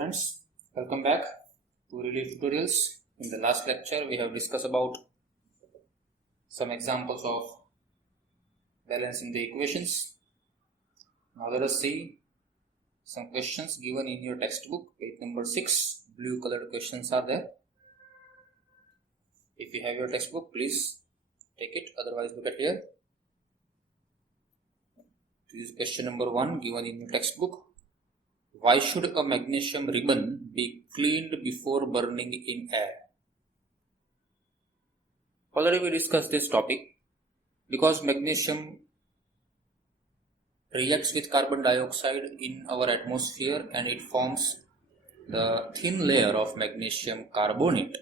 friends, welcome back to Relief Tutorials. In the last lecture we have discussed about some examples of balancing the equations. Now let us see some questions given in your textbook, page number 6. Blue colored questions are there. If you have your textbook, please take it, otherwise look at here. This is question number 1 given in your textbook. Why should a magnesium ribbon be cleaned before burning in air? Already we discussed this topic. Because magnesium reacts with carbon dioxide in our atmosphere and it forms the thin layer of magnesium carbonate.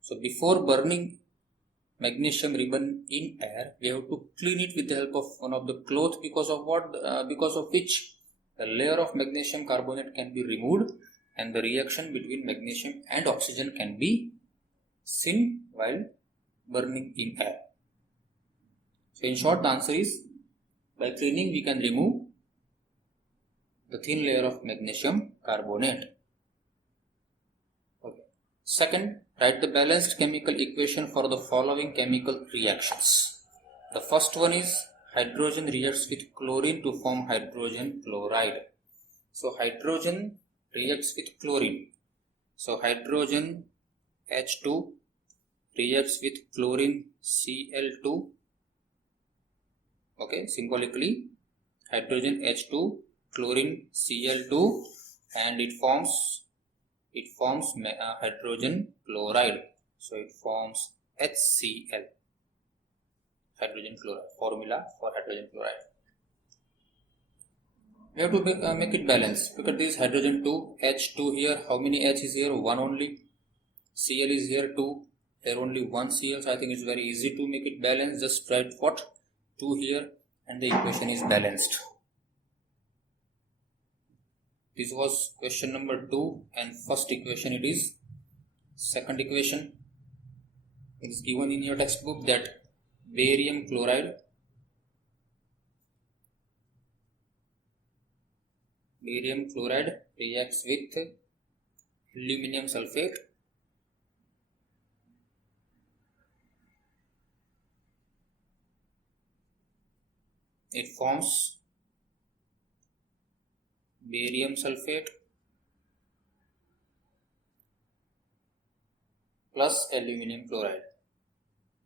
So before burning magnesium ribbon in air, we have to clean it with the help of one of the cloth, because of which the layer of magnesium carbonate can be removed and the reaction between magnesium and oxygen can be seen while burning in air. So in short, the answer is by cleaning we can remove the thin layer of magnesium carbonate. Okay. Second, write the balanced chemical equation for the following chemical reactions. The first one is hydrogen reacts with chlorine to form hydrogen chloride. So hydrogen reacts with chlorine. So hydrogen H2 reacts with chlorine Cl2. Okay, symbolically hydrogen H2 chlorine Cl2 and it forms hydrogen chloride. So it forms HCl. Hydrogen chloride, formula for hydrogen chloride. We have to make it balanced. Look at this, hydrogen 2, H2 here. How many H is here? 1 only. Cl is here 2. Here only 1 Cl. So I think it's very easy to make it balanced. Just write what? 2 here and the equation is balanced. This was question number 2 and first equation it is. Second equation is given in your textbook that barium chloride reacts with aluminum sulfate it forms barium sulfate plus aluminum chloride.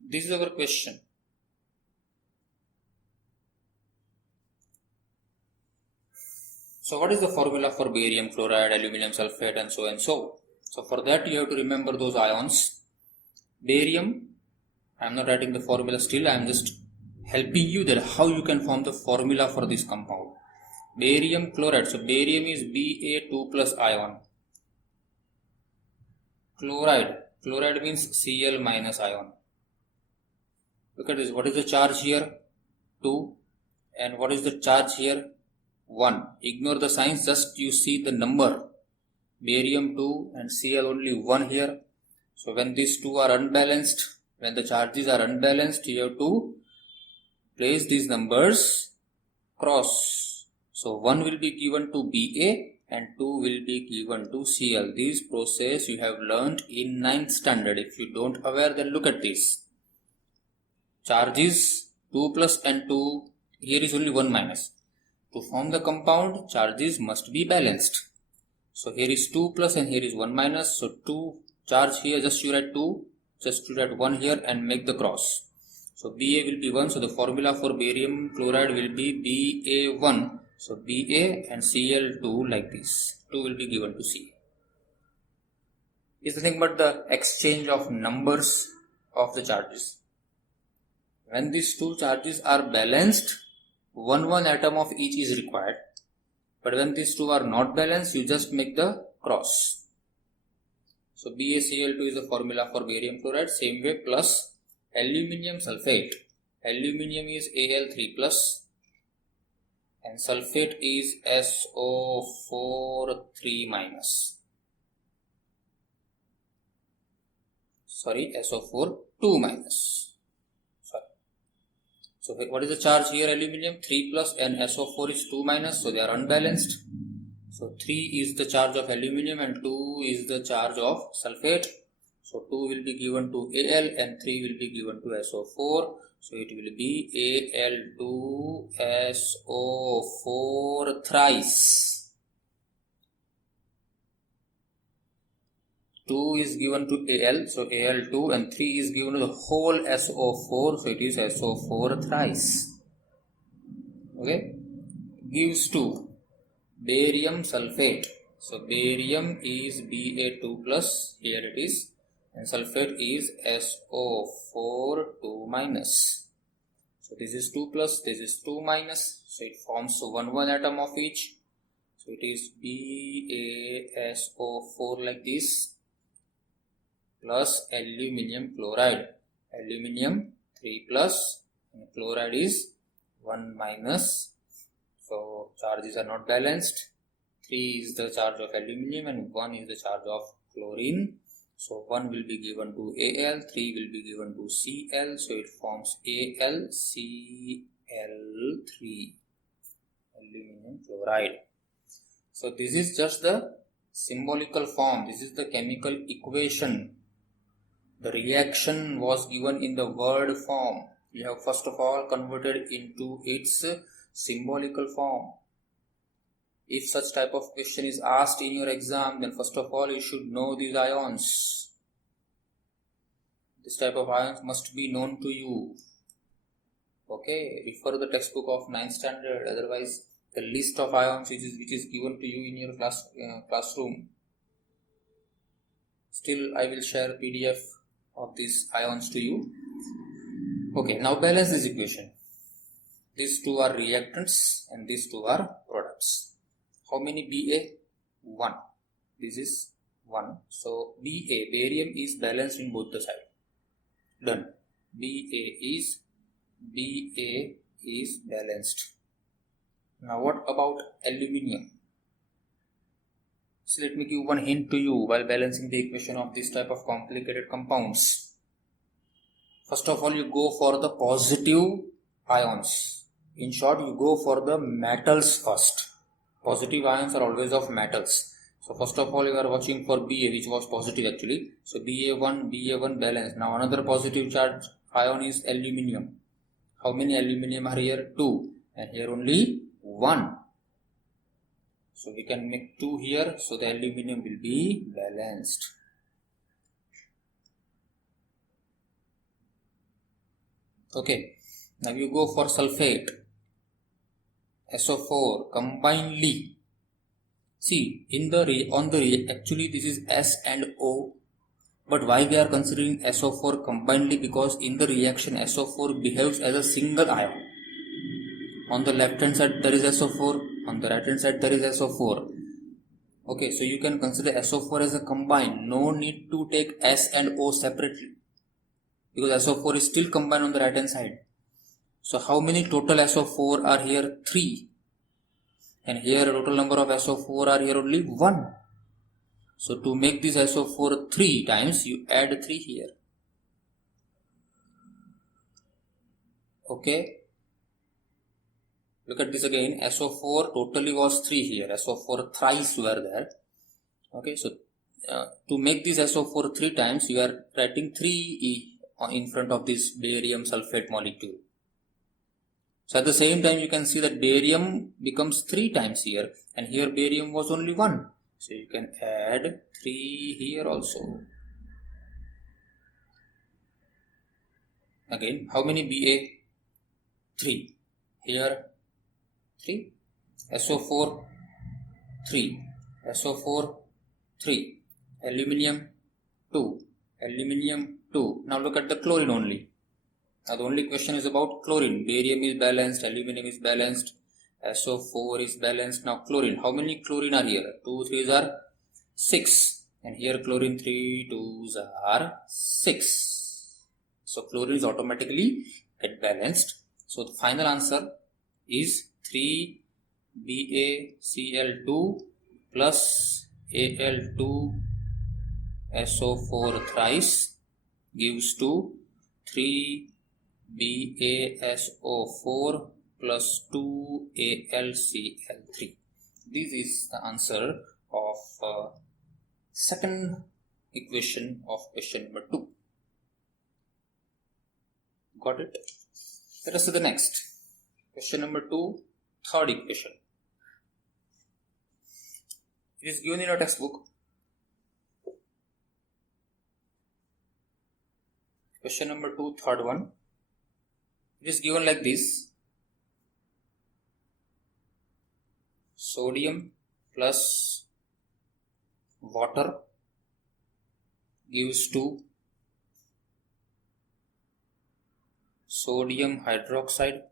This is our question. So what is the formula for barium chloride, aluminum sulfate and so and so? So for that you have to remember those ions. Barium, I am not writing the formula still, I am just helping you that how you can form the formula for this compound. Barium chloride, so barium is Ba2 plus ion. Chloride means Cl minus ion. Look at this, what is the charge here? 2. And what is the charge here? 1. Ignore the signs, just you see the number. Barium 2 and Cl only 1 here. So when these two are unbalanced, when the charges are unbalanced, you have to place these numbers cross. So 1 will be given to Ba and 2 will be given to Cl. This process you have learned in 9th standard. If you don't aware, then look at this. Charges 2 plus and 2, here is only 1 minus. To form the compound, charges must be balanced. So here is 2 plus and here is 1 minus. So 2 charge here, just you write 2, just you write 1 here and make the cross. So Ba will be 1. So the formula for barium chloride will be Ba1. So Ba and Cl2 like this. 2 will be given to C. It's nothing but the exchange of numbers of the charges. When these two charges are balanced, one atom of each is required. But when these two are not balanced, you just make the cross. So BaCl2 is the formula for barium chloride. Same way, plus aluminum sulfate. Aluminum is Al3 plus and sulfate is SO4 3 minus. Sorry, SO4 2 minus. So what is the charge here? Aluminum 3 plus and SO4 is 2 minus. So they are unbalanced. So 3 is the charge of aluminium and 2 is the charge of sulfate. So 2 will be given to Al and 3 will be given to SO4. So it will be Al2SO4 thrice. 2 is given to Al, so Al2, and 3 is given to the whole SO4, so it is SO4 thrice. Okay, gives to barium sulfate. So barium is Ba2 plus, here it is, and sulfate is SO4 2 minus. So this is 2 plus, this is 2 minus, so it forms 1 atom of each. So it is BaSO4 like this, plus aluminium chloride. Aluminium 3 plus and chloride is 1 minus. So charges are not balanced. 3 is the charge of aluminium and 1 is the charge of chlorine. So 1 will be given to Al, 3 will be given to Cl. So it forms AlCl3, aluminium chloride. So this is just the symbolical form. This is the chemical equation. The reaction was given in the word form. We have first of all converted into its symbolical form. If such type of question is asked in your exam, then first of all you should know these ions. This type of ions must be known to you. Okay, refer the textbook of 9th standard. Otherwise, the list of ions which is given to you in your classroom. Still, I will share PDF of these ions to you. Okay, now balance this equation. These two are reactants and these two are products. How many Ba? 1. This is 1. So Ba, barium is balanced in both the sides. Done. Ba is balanced. Now what about aluminium? So let me give one hint to you while balancing the equation of this type of complicated compounds. First of all, you go for the positive ions. In short, you go for the metals first. Positive ions are always of metals. So first of all, you are watching for Ba, which was positive actually. So Ba1 balance. Now another positive charge ion is aluminium. How many aluminium are here? 2. And here only 1. So we can make 2 here. So the aluminium will be balanced. Okay. Now you go for sulfate. SO4 combinedly. See, actually this is S and O, but why we are considering SO4 combinedly? Because in the reaction SO4 behaves as a single ion. On the left hand side there is SO4, on the right hand side there is SO4. Okay, so you can consider SO4 as a combined. No need to take S and O separately, because SO4 is still combined on the right hand side. So how many total SO4 are here? 3. And here total number of SO4 are here only 1. So to make this SO4 3 times, you add 3 here. Okay. Look at this again. SO4 totally was 3 here. SO4 thrice were there. Okay. So to make this SO4 3 times, you are writing 3E in front of this barium sulfate molecule. So at the same time, you can see that barium becomes 3 times here, and here barium was only 1. So you can add 3 here also. Again, how many Ba? 3. Here 3. SO4 3. SO4 3. Aluminium 2. Aluminium 2. Now look at the chlorine only. Now the only question is about chlorine. Barium is balanced, aluminium is balanced, SO4 is balanced. Now chlorine. How many chlorine are here? 2 3s are 6. And here chlorine 3 2s are 6. So chlorine is automatically get balanced. So the final answer is 3 BaCl2 plus Al2 SO4 thrice gives to 3 BaSO4 plus 2 AlCl3. This is the answer of second equation of question number 2. Got it? Let us do the next. Question number 2, third equation. It is given in your textbook. Question number 2, third one. It is given like this. Sodium plus water gives to sodium hydroxide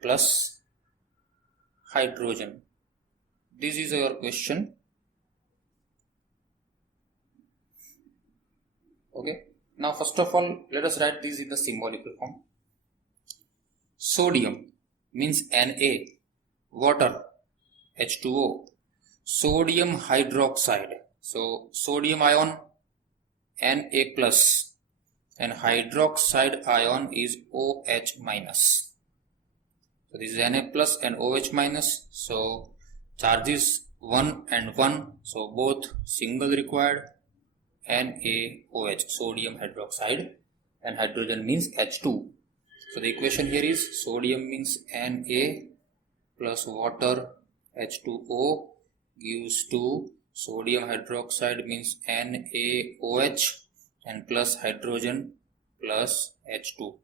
plus hydrogen. This is your question. Okay. Now first of all, let us write this in the symbolical form. Sodium means Na, water H2O, sodium hydroxide, so sodium ion Na plus, and hydroxide ion is OH minus. So this is Na plus and OH minus, so charges 1 and 1, so both single required. NaOH, sodium hydroxide, and hydrogen means H2. So the equation here is sodium means Na plus water H2O gives to sodium hydroxide means NaOH and plus hydrogen plus H2.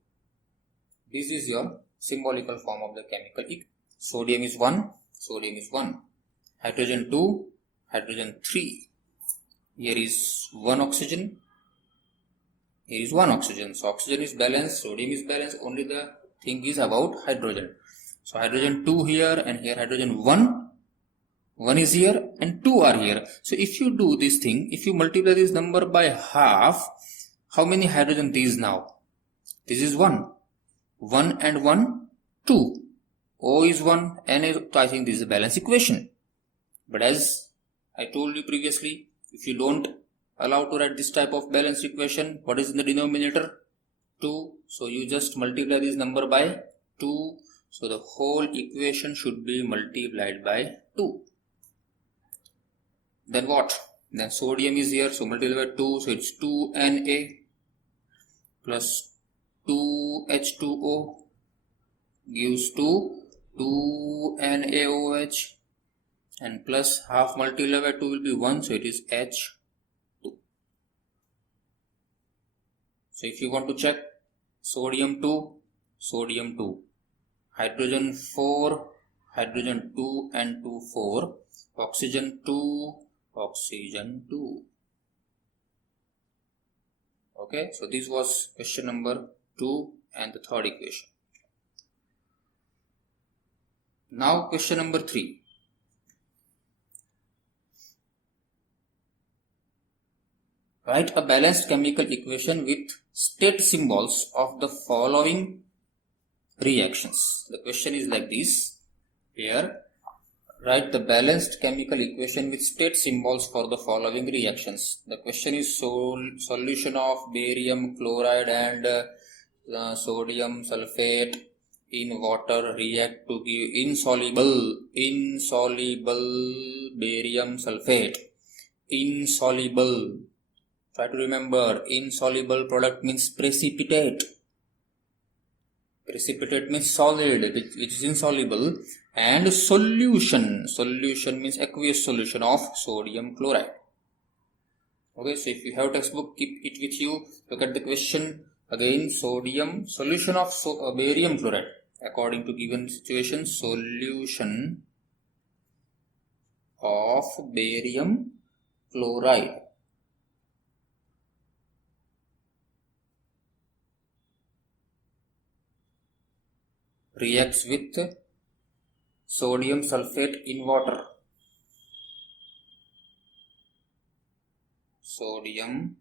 This is your symbolical form of the chemical equation. Sodium is 1, hydrogen 2, hydrogen 3. Here is 1 oxygen, here is 1 oxygen. So oxygen is balanced, sodium is balanced, only the thing is about hydrogen. So hydrogen 2 here and here hydrogen 1. 1 is here and 2 are here. So if you do this thing, if you multiply this number by half, how many hydrogen these now? This is 1. 1 and 1, 2. O is 1, N is, so I think this is a balanced equation. But as I told you previously, if you don't allow to write this type of balanced equation, what is in the denominator? 2. So you just multiply this number by 2. So the whole equation should be multiplied by 2. Then what? Then sodium is here, so multiply by 2. So it's 2Na plus 2H2O gives to 2NaOH. And plus half multiplied by 2 will be 1, so it is H2. So if you want to check, sodium 2, hydrogen 4, hydrogen 2 and 2, 4, oxygen 2. Okay, so this was question number 2 and the third equation. Now question number 3. Write a balanced chemical equation with state symbols of the following reactions. The question is like this. Here, write the balanced chemical equation with state symbols for the following reactions. The question is solution of barium chloride and sodium sulfate in water react to give insoluble barium sulfate. Insoluble. Try to remember, insoluble product means precipitate. Precipitate means solid, which is insoluble. And solution means aqueous solution of sodium chloride. Okay, so if you have textbook, keep it with you. Look at the question again. Sodium, solution of barium chloride. According to given situation, solution of barium chloride. Reacts with sodium sulfate in water. Sodium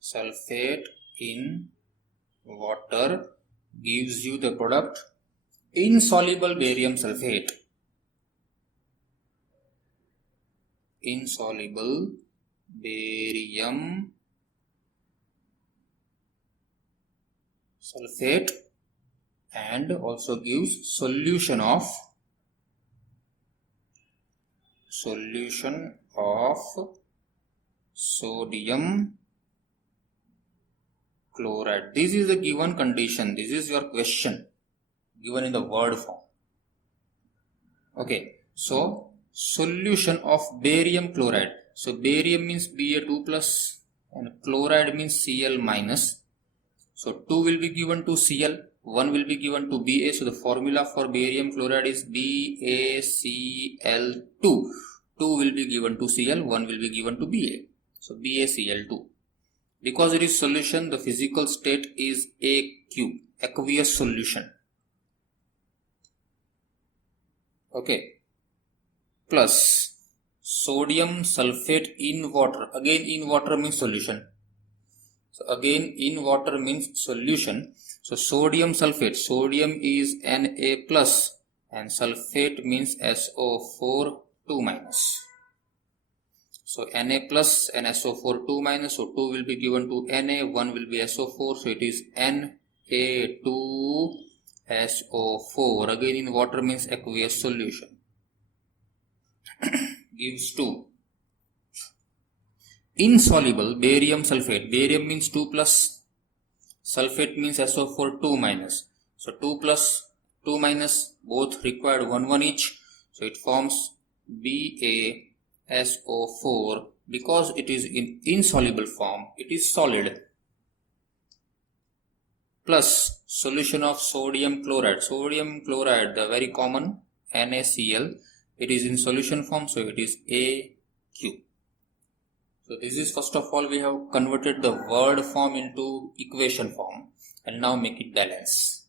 sulfate in water gives you the product insoluble barium sulfate. Insoluble barium sulfate and also gives solution of sodium chloride. This is the given condition. This is your question given in the word form. Okay, so solution of barium chloride. So barium means Ba2 plus and chloride means Cl minus. So 2 will be given to Cl, 1 will be given to Ba. So the formula for barium chloride is BaCl2. 2 will be given to Cl, 1 will be given to Ba. So BaCl2. Because it is solution, the physical state is AQ, aqueous solution. Okay. Plus sodium sulfate in water. Again, in water means solution. So again, in water means solution. So sodium sulfate. Sodium is Na plus and sulfate means SO4 2 minus. So Na plus and SO4 2 minus. So 2 will be given to Na, 1 will be SO4. So it is Na2SO4. Again, in water means aqueous solution. Gives 2. Insoluble barium sulfate. Barium means 2 plus, sulfate means SO4 2 minus. So 2 plus 2 minus, both required 1 1 each. So it forms BaSO4. Because it is in insoluble form, it is solid. Plus solution of sodium chloride. Sodium chloride, the very common NaCl. It is in solution form, so it is AQ. So this is, first of all, we have converted the word form into equation form and now make it balance.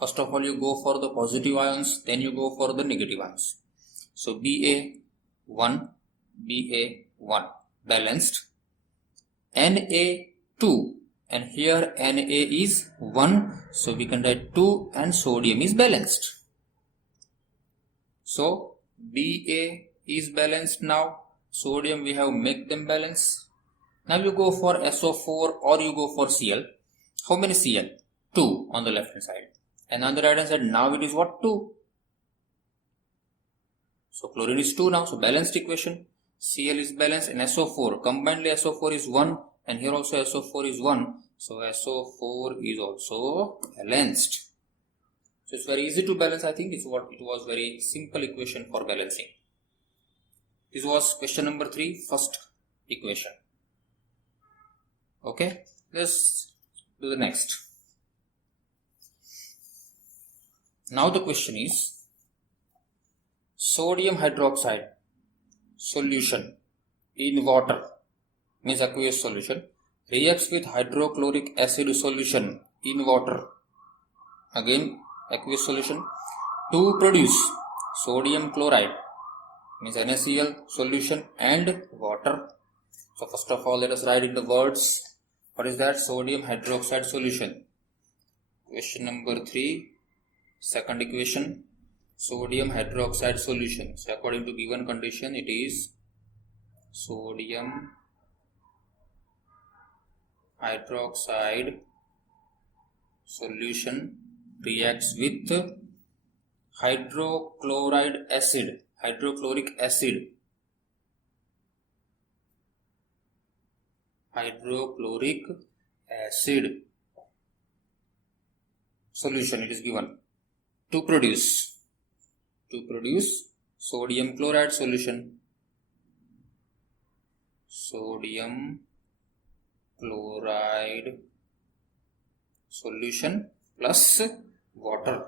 First of all, you go for the positive ions, then you go for the negative ions. So Ba1 balanced, Na2, and here Na is 1, so we can write 2 and sodium is balanced. So Ba is balanced now. Sodium we have make them balance. Now you go for SO4 or you go for Cl. How many Cl? 2 on the left hand side. And on the right hand side, now it is what? 2. So chlorine is 2 now. So balanced equation. Cl is balanced and SO4. Combinedly SO4 is 1 and here also SO4 is 1. So SO4 is also balanced. So it's very easy to balance. I think it was very simple equation for balancing. This was question number 3, first equation. Okay, let's do the next. Now the question is, sodium hydroxide solution in water, means aqueous solution, reacts with hydrochloric acid solution in water, again aqueous solution, to produce sodium chloride, means NaCl solution and water. So first of all, let us write in the words. What is that? Sodium hydroxide solution. Question number 3, second equation, sodium hydroxide solution. So according to given condition, it is sodium hydroxide solution reacts with hydrochloric acid solution, it is given, to produce sodium chloride solution, plus water.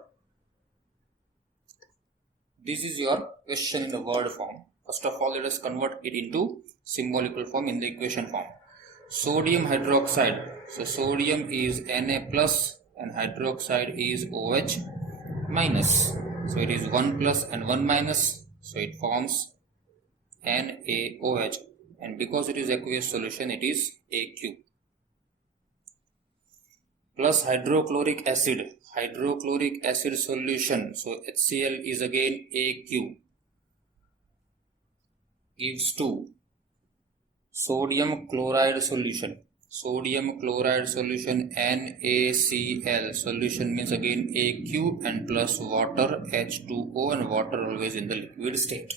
This is your question in the word form. First of all, let us convert it into symbolical form in the equation form. Sodium hydroxide. So sodium is Na plus and hydroxide is OH minus. So it is 1 plus and 1 minus. So it forms NaOH. And because it is aqueous solution, it is AQ. Plus hydrochloric acid solution. So HCl is again AQ. Gives 2. Sodium chloride solution. sodium chloride solution NaCl. Solution means again AQ and plus water H2O, and water always in the liquid state.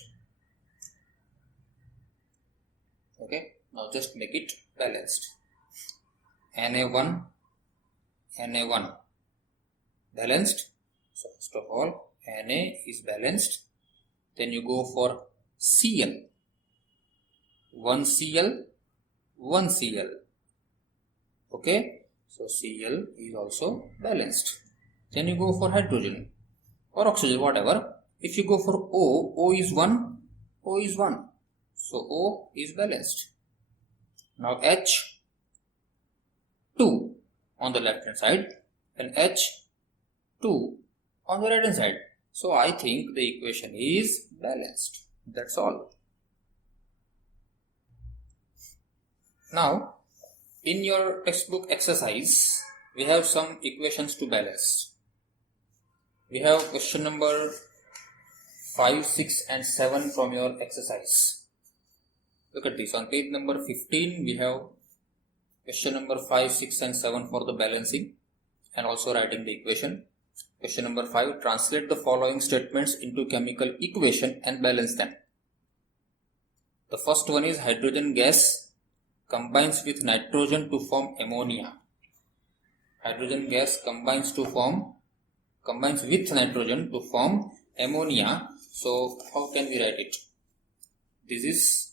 Okay, now just make it balanced. Na1 balanced. So first of all, Na is balanced. Then you go for Cl. 1Cl, 1Cl. Okay, so Cl is also balanced. Then you go for hydrogen or oxygen, whatever. If you go for O is 1, O is 1. So O is balanced. Now H2 on the left hand side and H2 on the right hand side. So I think the equation is balanced. That's all. Now, in your textbook exercise, we have some equations to balance. We have question number 5, 6 and 7 from your exercise. Look at this. On page number 15, we have question number 5, 6 and 7 for the balancing and also writing the equation. Question number 5, translate the following statements into chemical equation and balance them. The first one is hydrogen gas combines with nitrogen to form ammonia. Hydrogen gas combines with nitrogen to form ammonia. So how can we write it? This is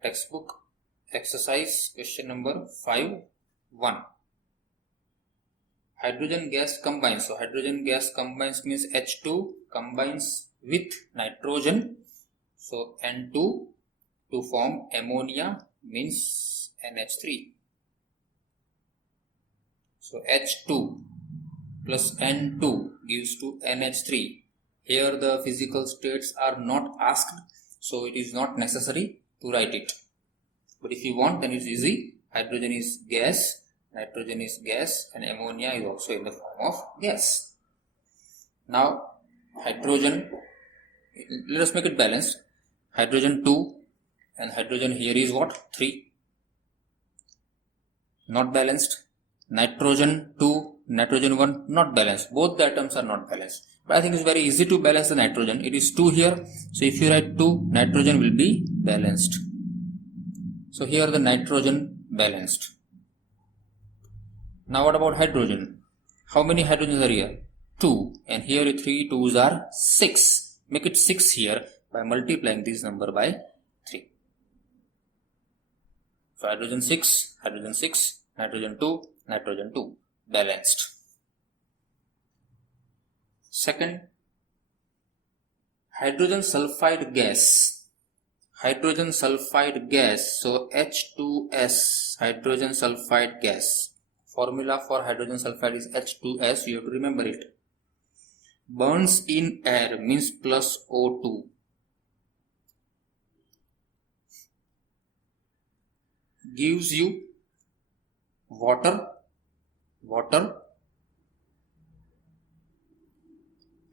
textbook exercise question number 5.1. Hydrogen gas combines. So hydrogen gas combines means H2 combines with nitrogen. So N2 to form ammonia means NH3. So H2 plus N2 gives to NH3. Here the physical states are not asked, so it is not necessary to write it. But if you want, then it's easy. Hydrogen is gas, nitrogen is gas, and ammonia is also in the form of gas. Now hydrogen, let us make it balanced. Hydrogen 2 and hydrogen here is what? 3. Not balanced. Nitrogen 2, nitrogen 1, not balanced. Both the atoms are not balanced. But I think it's very easy to balance the nitrogen. It is 2 here. So if you write 2, nitrogen will be balanced. So here the nitrogen balanced. Now what about hydrogen? How many hydrogens are here? 2. And here 3 2s are 6. Make it 6 here by multiplying this number by 3. So hydrogen 6, nitrogen 2, nitrogen 2, balanced. Second, hydrogen sulfide gas. Hydrogen sulfide gas, so H2S, hydrogen sulfide gas. Formula for hydrogen sulfide is H2S, you have to remember it. Burns in air means plus O2. Gives you water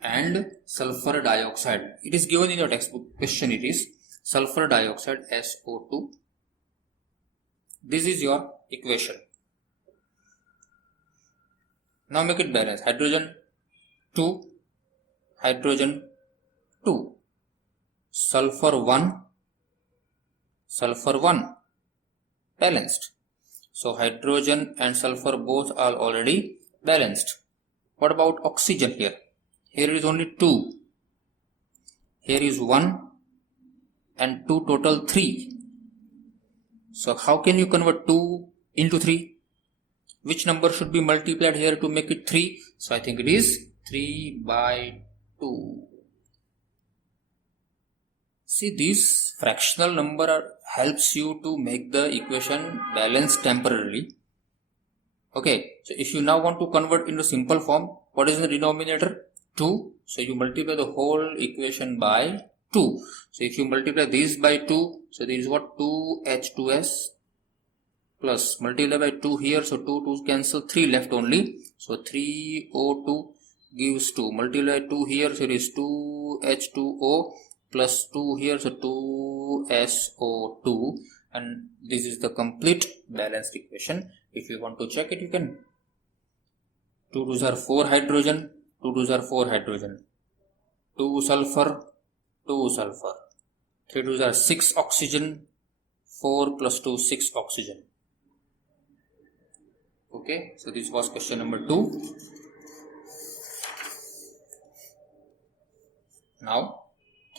and sulfur dioxide. It is given in your textbook question. It is sulfur dioxide SO2. This is your equation. Now make it balanced. Hydrogen 2, hydrogen 2, sulfur 1, balanced. So hydrogen and sulfur both are already balanced. What about oxygen here? Here is only 2. Here is 1 and 2 total 3. So how can you convert 2 into 3? Which number should be multiplied here to make it 3? So I think it is 3 by 2. See, this fractional number helps you to make the equation balanced temporarily. Okay, so if you now want to convert into simple form, what is the denominator? 2. So you multiply the whole equation by 2. So if you multiply this by 2, so there is what? 2H2S plus multiply by 2 here. So 2 cancel, 3 left only. So 3O2 gives 2. Multiply 2 here, so it is 2H2O plus 2 here, so 2SO2, and this is the complete balanced equation. If you want to check it, you can. 2 2s are 4 hydrogen, 2 2s are 4 hydrogen, 2 sulfur, 2 sulfur, 3 2s are 6 oxygen, 4 plus 2 6 oxygen. Okay, so this was question number 2. Now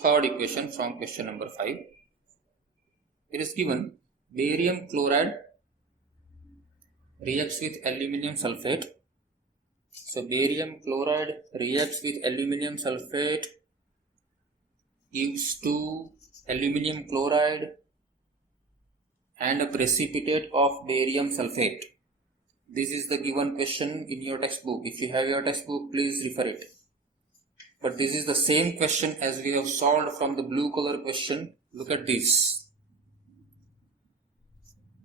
third equation from question number 5. It is given barium chloride reacts with aluminium sulfate. So barium chloride reacts with aluminium sulfate, gives to aluminium chloride and a precipitate of barium sulfate. This is the given question in your textbook. If you have your textbook, please refer it. But this is the same question as we have solved from the blue color question. Look at this.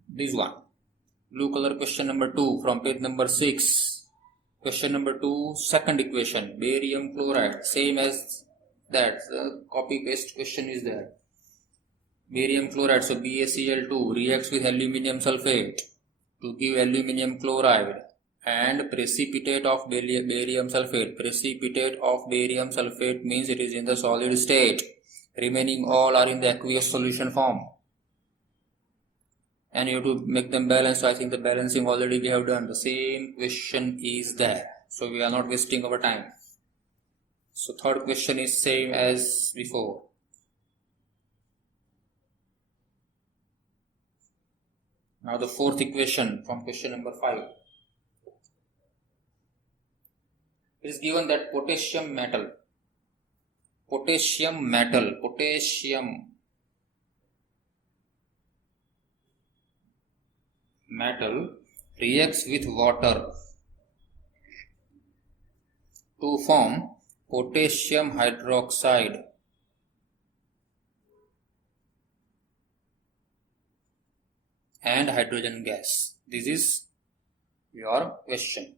This one. Blue color question number 2 from page number 6. Question number 2, second equation. Barium chloride. Same as that. The copy paste question is there. Barium chloride. So BaCl2 reacts with aluminium sulfate to give aluminium chloride and precipitate of barium sulfate. Precipitate of barium sulfate means it is in the solid state. Remaining all are in the aqueous solution form. And you have to make them balanced. So I think the balancing already we have done. The same question is there. So we are not wasting our time. So third question is same as before. Now the fourth equation from question number 5. It is given that potassium metal reacts with water to form potassium hydroxide and hydrogen gas. This is your question.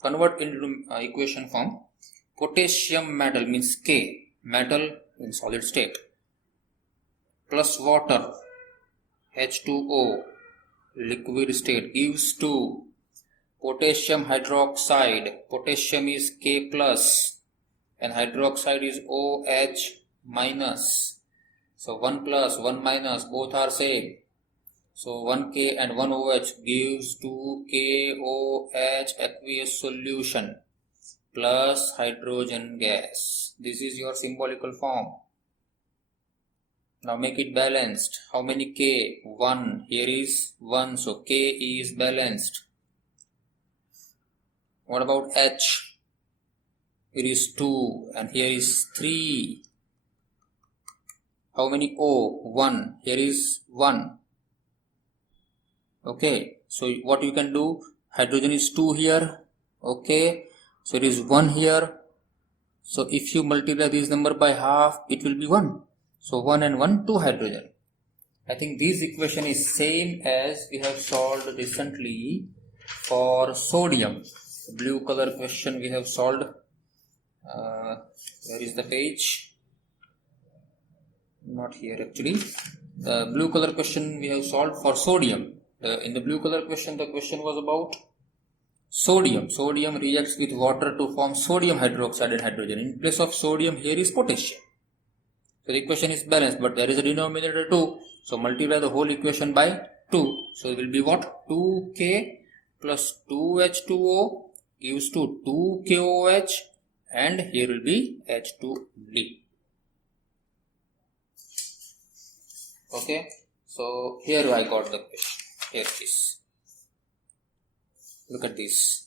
Convert into equation form. Potassium metal means K, metal in solid state, plus water, H2O, liquid state, gives to potassium hydroxide. Potassium is K plus and hydroxide is OH minus. So 1 plus, 1 minus, both are same. So 1K and 1 OH gives 2KOH aqueous solution plus hydrogen gas. This is your symbolical form. Now make it balanced. How many K? 1. Here is 1. So K is balanced. What about H? It is 2 and here is 3. How many O? 1. Here is 1. Okay, so what you can do, hydrogen is 2 here, okay, so it is 1 here. So if you multiply this number by half, it will be 1. So 1 and 1, 2 hydrogen. I think this equation is same as we have solved recently for sodium. The blue color question we have solved. Where is the page? Not here actually. The blue color question we have solved for sodium. In the blue color question, the question was about sodium. Sodium reacts with water to form sodium hydroxide and hydrogen. In place of sodium, here is potassium. So the equation is balanced, but there is a denominator 2. So multiply the whole equation by 2. So it will be what? 2K plus 2H2O gives to 2KOH and here will be H2D. Okay. So here I got the question. Here it is. Look at this.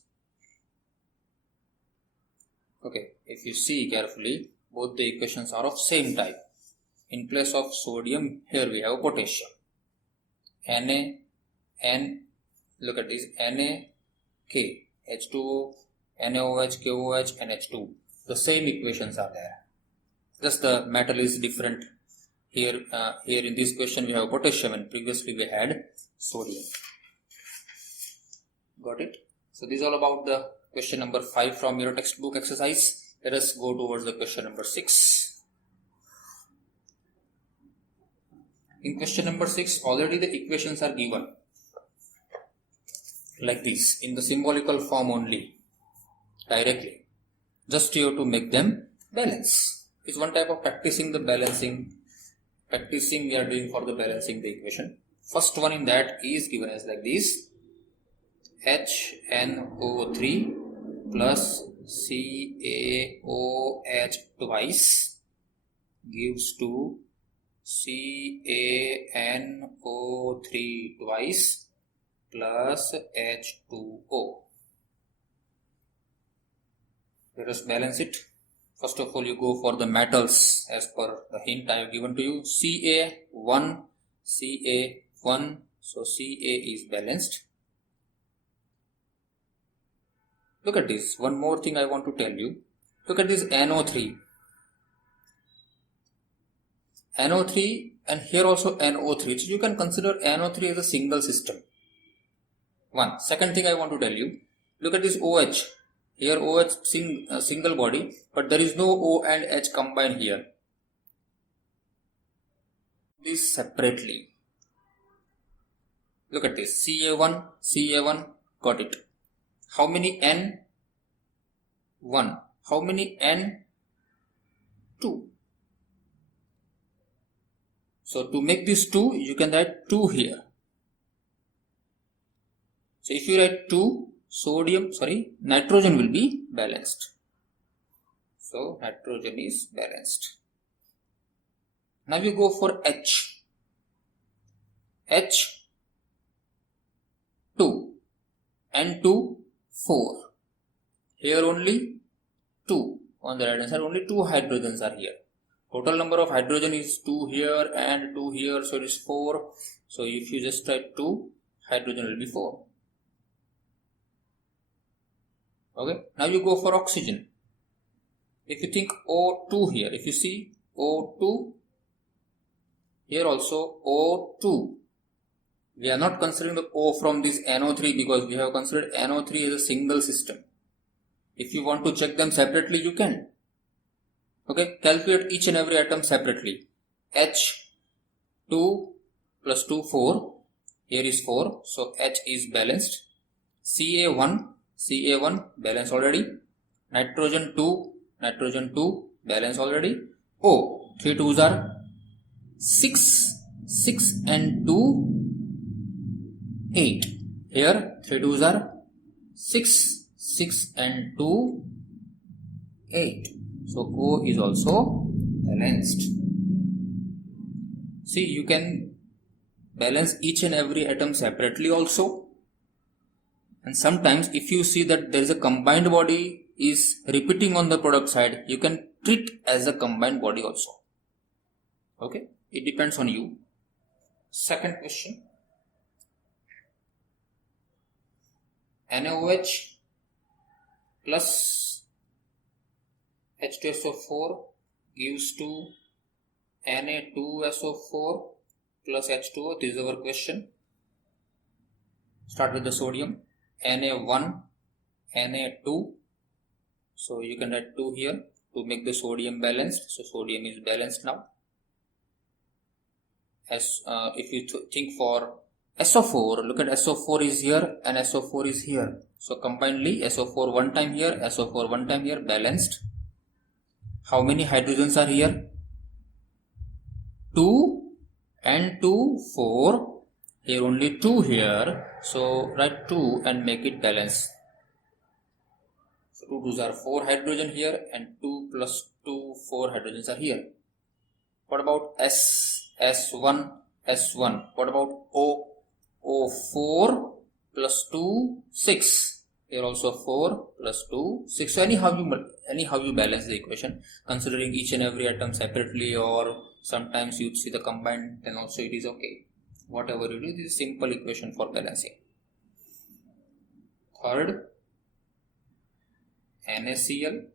Okay, if you see carefully, both the equations are of same type. In place of sodium, here we have potassium. Look at this, Na, K, H2O, NaOH, KOH and H2. The same equations are there. Just the metal is different. Here in this question we have potassium and previously we had sodium. Got it? So this is all about the question number 5 from your textbook exercise. Let us go towards the question number 6. In question number 6, already the equations are given like this in the symbolical form only, directly. Just you have to make them balance. It's one type of practicing the balancing. Practicing we are doing for the balancing the equation. First one in that is given as like this: HNO3 plus CaOH twice gives to CaNO3 twice plus H2O. Let us balance it. First of all, you go for the metals as per the hint I have given to you. Ca1, Ca1, so Ca is balanced. Look at this. One more thing I want to tell you. Look at this NO3. NO3 and here also NO3. So you can consider NO3 as a single system. One. Second thing I want to tell you. Look at this OH. Here OH single body, but there is no O and H combined here. This separately. Look at this. Ca1, got it. How many N? 1. How many N? 2. So to make this 2, you can write 2 here. So if you write 2, nitrogen will be balanced. So nitrogen is balanced. Now you go for H. H2 and 2, 4. Here only 2. On the right hand side only 2 hydrogens are here. Total number of hydrogen is 2 here and 2 here, so it is 4. So if you just write 2, hydrogen will be 4. Okay, now you go for oxygen. If you think O2 here, if you see O2, here also O2. We are not considering the O from this NO3 because we have considered NO3 as a single system. If you want to check them separately, you can. Okay, calculate each and every atom separately. H2 plus 2, 4. Here is 4, so H is balanced. Ca1 balance already. Nitrogen 2 balance already. O 3 2s are 6 and 2 8. Here 3 2s are 6 and 2 8. So O is also balanced. See, you can balance each and every atom separately also. And sometimes if you see that there is a combined body is repeating on the product side, you can treat as a combined body also. Okay, it depends on you. Second question. NaOH plus H2SO4 gives to Na2SO4 plus H2O. This is our question. Start with the sodium. Na1, Na2. So you can write 2 here to make the sodium balanced. So sodium is balanced now. As if you think for SO4, look at SO4 is here and SO4 is here. So combinedly SO4 one time here, SO4 one time here, balanced. How many hydrogens are here? 2 and 2, 4. Here only 2 here. So write 2 and make it balanced. So 2 2s are 4 hydrogen here and 2 plus 2, 4 hydrogens are here. What about S1? What about O4 plus 2, 6. Here also 4 plus 2, 6. So anyhow you balance the equation, considering each and every atom separately, or sometimes you see the combined, then also it is okay. Whatever you do, this is simple equation for balancing. Third, NaCl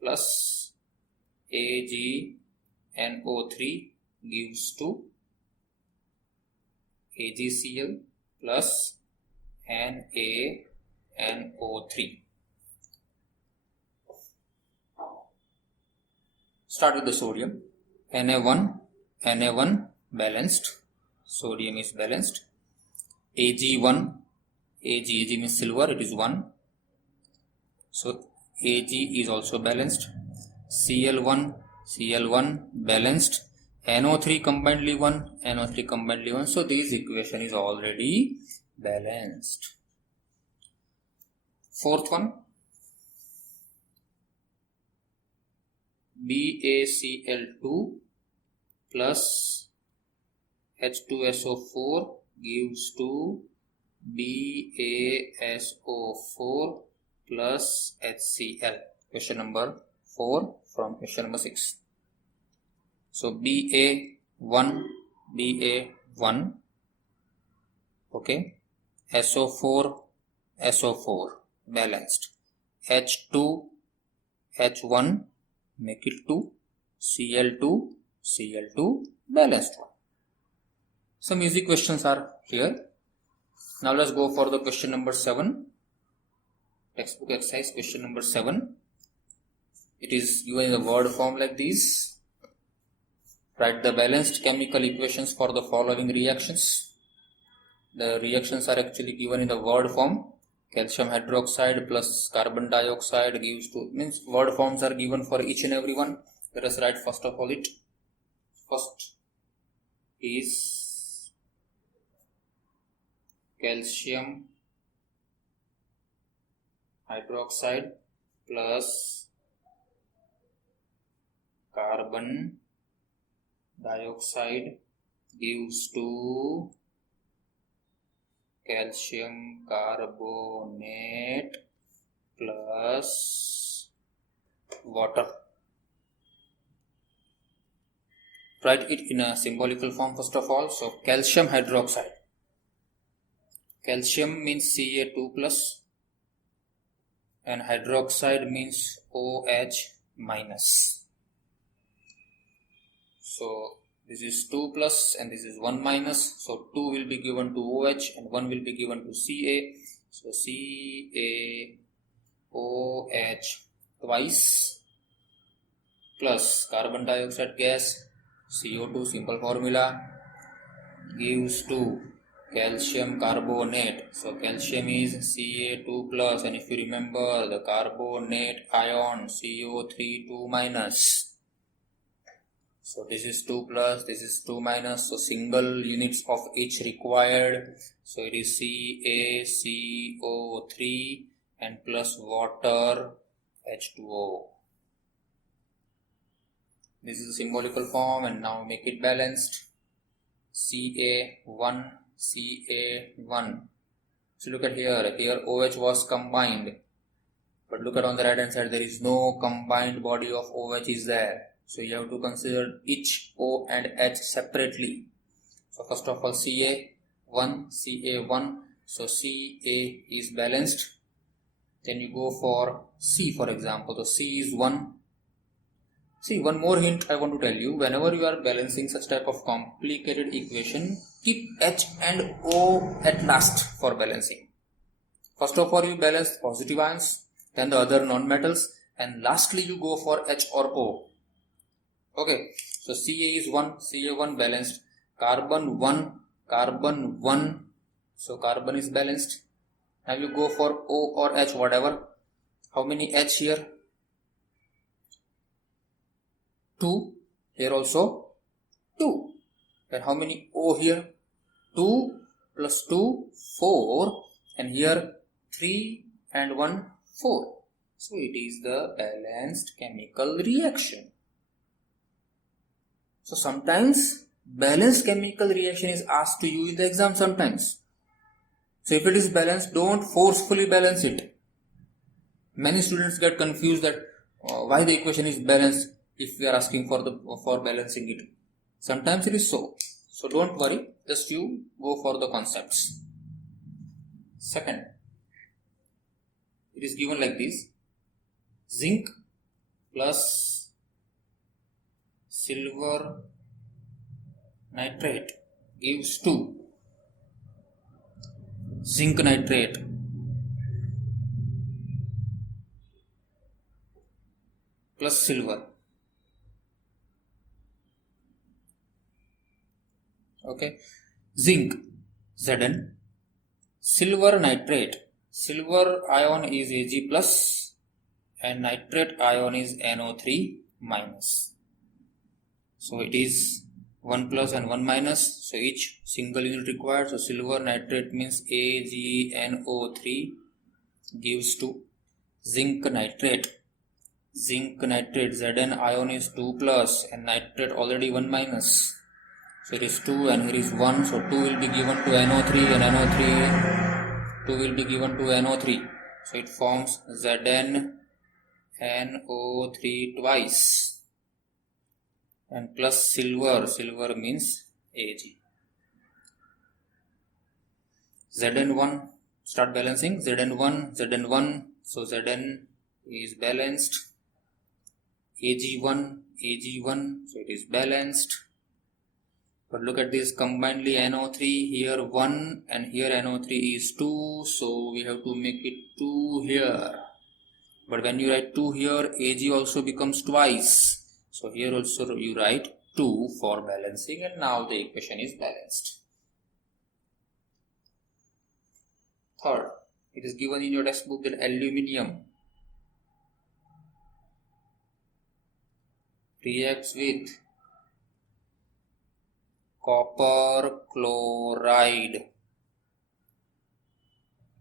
plus AgNO3 gives to AgCl plus NaNO3. Start with the sodium. Na1 balanced. sodium is balanced. Ag1, Ag means silver, it is 1. So Ag is also balanced. Cl1 balanced. NO3 combinedly 1, NO3 combinedly 1. So this equation is already balanced. Fourth one, BaCl2 plus H2SO4 gives to BaSO4 plus HCl. Question number 4 from question number 6. So Ba1, okay, SO4 balanced. H1 make it 2, Cl2 balanced one. Some easy questions are here. Now let's go for the question number 7. Textbook exercise question number 7. It is given in the word form like this. Write the balanced chemical equations for the following reactions. The reactions are actually given in the word form. Calcium hydroxide plus carbon dioxide gives to, means word forms are given for each and every one. Let us write first of all it. First is calcium hydroxide plus carbon dioxide gives to calcium carbonate plus water. Write it in a symbolical form first of all. So calcium hydroxide. Calcium means Ca2 plus and hydroxide means OH minus. So this is 2 plus and this is 1 minus. So 2 will be given to OH and 1 will be given to Ca. So CaOH twice plus carbon dioxide gas CO2, simple formula, gives to calcium carbonate. So calcium is Ca2 plus and if you remember the carbonate ion CO3 2 minus. So this is 2 plus, this is 2 minus, so single units of each required. So it is CaCO3 and plus water H2O. This is a symbolical form and now make it balanced. Ca1. So look at here OH was combined. But look at on the right hand side, there is no combined body of OH is there. So you have to consider each O and H separately. So first of all Ca1. So Ca is balanced. Then you go for C for example. So C is 1. See, one more hint I want to tell you. Whenever you are balancing such type of complicated equation, keep H and O at last for balancing. First of all, you balance positive ions, then the other non-metals, and lastly you go for H or O. Okay, so Ca is 1, Ca1 balanced, carbon 1, so carbon is balanced. Now you go for O or H, whatever. How many H here? 2. Here also 2. And how many O here? 2 plus 2, 4. And here 3 and 1, 4. So it is the balanced chemical reaction. So sometimes balanced chemical reaction is asked to you in the exam sometimes. So if it is balanced, don't forcefully balance it. Many students get confused that why the equation is balanced if we are asking for balancing it. Sometimes it is so. So don't worry, just you go for the concepts. Second, it is given like this. Zinc plus silver nitrate gives to zinc nitrate plus silver. Okay, zinc, Zn, silver nitrate, silver ion is Ag plus and nitrate ion is NO3 minus. So it is 1 plus and 1 minus, so each single unit required. So silver nitrate means AgNO3 gives to zinc nitrate. Zinc nitrate Zn ion is 2 plus and nitrate already 1 minus. So it is 2 and here is 1. So 2 will be given to NO3 and NO3, 2 will be given to NO3. So it forms ZnNO3 twice. And plus silver, silver means Ag. Zn1, start balancing. Zn1, Zn1, so Zn is balanced. Ag1, Ag1, so it is balanced. But look at this, combinedly NO3, here 1 and here NO3 is 2, so we have to make it 2 here. But when you write 2 here, Ag also becomes twice. So here also you write 2 for balancing, and now the equation is balanced. Third, it is given in your textbook that aluminium reacts with copper chloride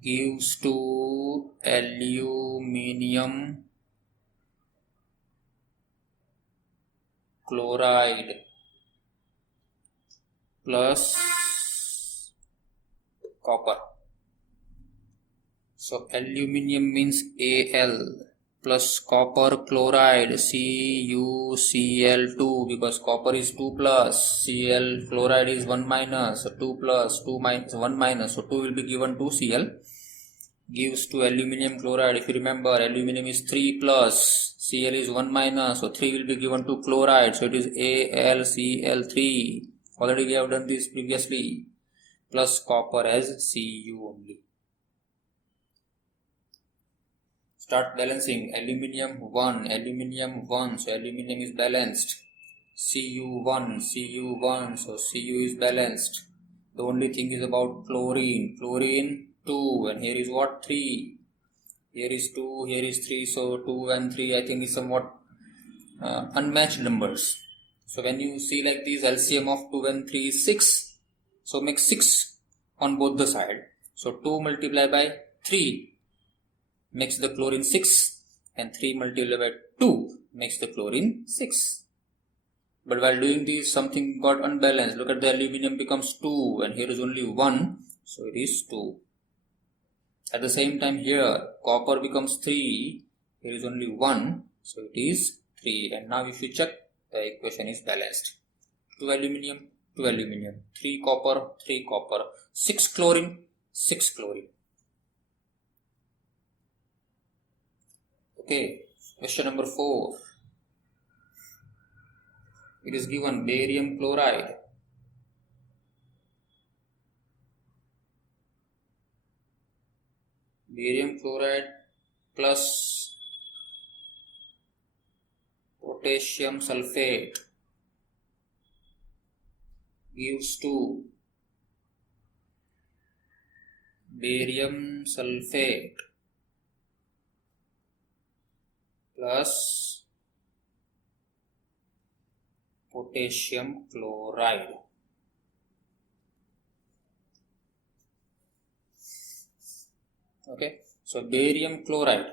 gives to aluminium chloride plus copper. So aluminium means Al plus copper chloride CuCl2, because copper is 2 plus, Cl chloride is 1 minus, so 2 plus, 2 minus, 1 minus, so 2 will be given to Cl, gives to aluminium chloride. If you remember, aluminium is 3 plus, Cl is 1 minus, so 3 will be given to chloride, so it is AlCl3. Already we have done this previously, plus copper as Cu only. Start balancing. Aluminium 1, aluminium 1, so aluminium is balanced. Cu1, Cu1, so Cu is balanced. The only thing is about chlorine. Chlorine 2, and here is what? 3. Here is 2, here is 3, so 2 and 3 I think is somewhat unmatched numbers. So when you see like this, LCM of 2 and 3 is 6. So make 6 on both the side. So 2 multiplied by 3 makes the chlorine 6, and 3 multiplied by 2 makes the chlorine 6. But while doing this, something got unbalanced. Look at the aluminium becomes 2 and here is only 1, so it is 2. At the same time here, copper becomes 3, here is only 1, so it is 3. And now if you check, the equation is balanced. 2 aluminium, 2 aluminium, 3 copper, 3 copper, 6 chlorine, 6 chlorine. Okay, question number 4. It is given barium chloride plus potassium sulfate gives to barium sulfate plus potassium chloride. Okay, so barium chloride,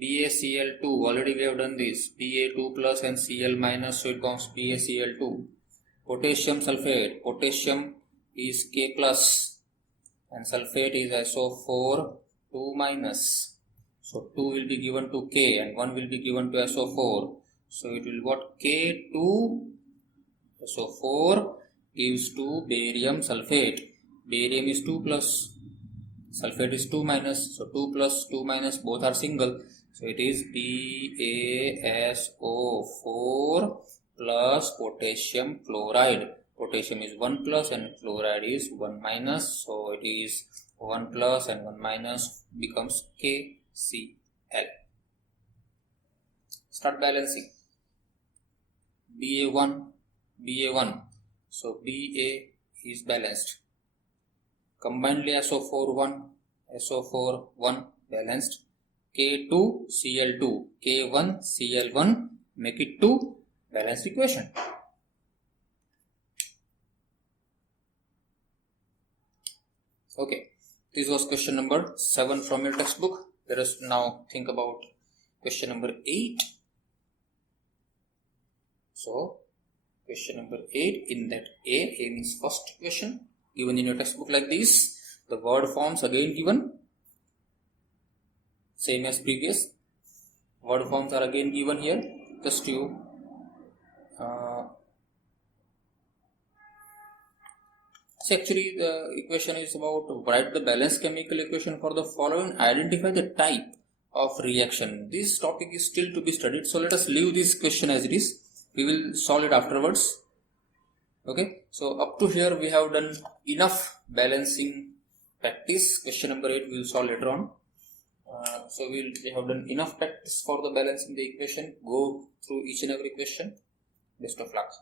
BaCl2, already we have done this, Ba2 plus and Cl minus, so it becomes BaCl2. Potassium sulfate, potassium is K plus and sulfate is SO4 2 minus. So 2 will be given to K and 1 will be given to SO4. So it will what? K2 SO4 gives to barium sulfate. Barium is 2 plus, sulfate is 2 minus, so 2 plus 2 minus both are single, so it is BaSO4 plus potassium chloride. Potassium is 1 plus and chloride is 1 minus, so it is 1 plus and 1 minus becomes KCl. Start balancing. Ba1, so Ba is balanced. Combinedly SO4 1, SO4 1 balanced. K2 Cl2, K1 Cl1, make it 2 balanced equation. Okay, this was question number 7 from your textbook. Let us now think about question number 8. So, question number 8, in that A means first question given in your textbook like this. The word forms again given, same as previous. Word forms are again given here. Just you see, actually the equation is about write the balanced chemical equation for the following. Identify the type of reaction. This topic is still to be studied, so let us leave this question as it is. We will solve it afterwards. Okay, so up to here we have done enough balancing practice. Question number 8 we will solve later on. So we have done enough practice for the balancing the equation. Go through each and every question. Best of luck.